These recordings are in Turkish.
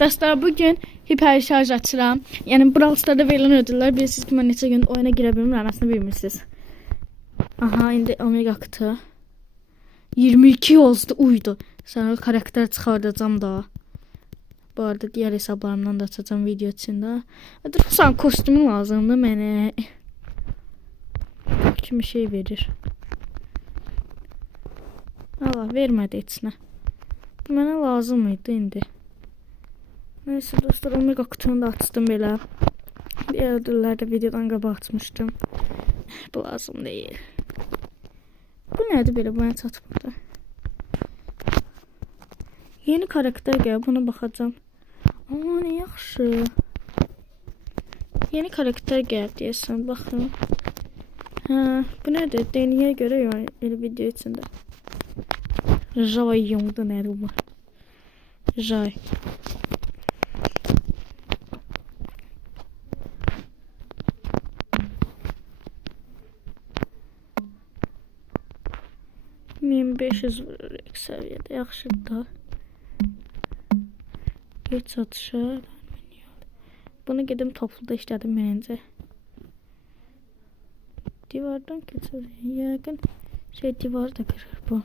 Dostlar, bugün hiper şarj açıram. Yani Brawl Stars'da verilen ödüller. Bilirsiniz ki, ben neçə gün oyuna girə bilmirəm, aslında bilmirsiniz. Aha, indi Omega kutu. 22 yazdı, uydu. Sonra karakter çıxardacağım da. Bu arada diğer hesablarımdan da açacağım video içində. Durursan, kostümü lazımdı mənə. Kimi şey verir. Allah vermədi içinə. Mənə lazım idi indi. Neyse dostlar, Omega kutunu da açtım belə. Diğer ödüllərdə videodan qabaq açmışdım. Bu lazım değil. Bu nədir belə? Bu nə çat burada? Yeni karakter gəl, buna baxacağım. Aa, ne yaxşı. Yeni karakter gəl deyəsən, baxın. Ha, bu nədir? Deniyə görə yəni elə video içində. Jay yondu nədir bu? Jay. $1500 seviyede yaxşıdır. Geç atışa. Bunu gedim topluda işledim birinci. Divardan geçer. Yakın şey divar da kırar bu.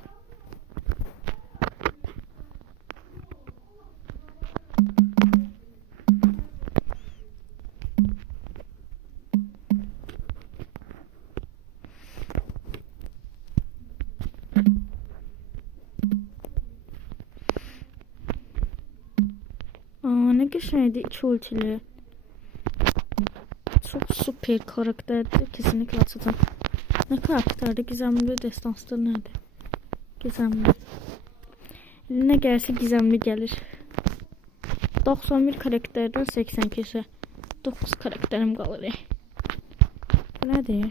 Ne güzeldi, iki ultili. Çok süper karakterdi, kesinlikle açacağım. Ne karakterdi, gizemli destansları nerede? Gizemli. Eline gelse gizemli gelir. 91 karakterden 82'si. 9 karakterim qalır. Bu nedir?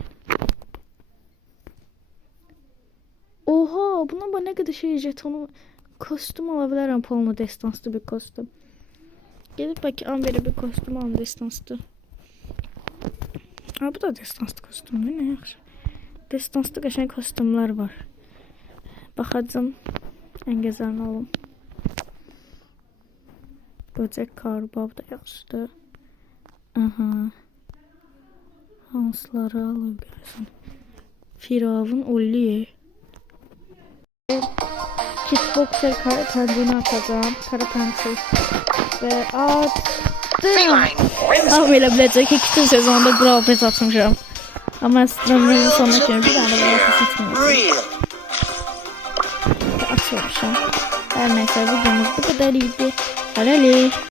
Oha, buna bana ne kadar şey jetonu kostüm alabilirim, Polno destanslı bir kostüm. Gelip bakayım, böyle bir kostüm alım destanslı. Aa, bu da destanslı kostüm, ne yaxşı. Destanslı qəşəng kostümler var. Baxacağım, en gözəlini alım. Böcək karbab da yaxşıdır. Aha. Hansları alıb gəlsin. Firavun Olliye. Kickboxer kendini atacağım. Kara pencil. Ve attım. Ama elə biləcək ki, ikinci sezonda Brawl Pass atmışam. Ama streaminin sonuna kimi bir tane Brawl Pass atmışam. Açmamışam. Her neyse, videomuz bu kadar iyiydi. Helali.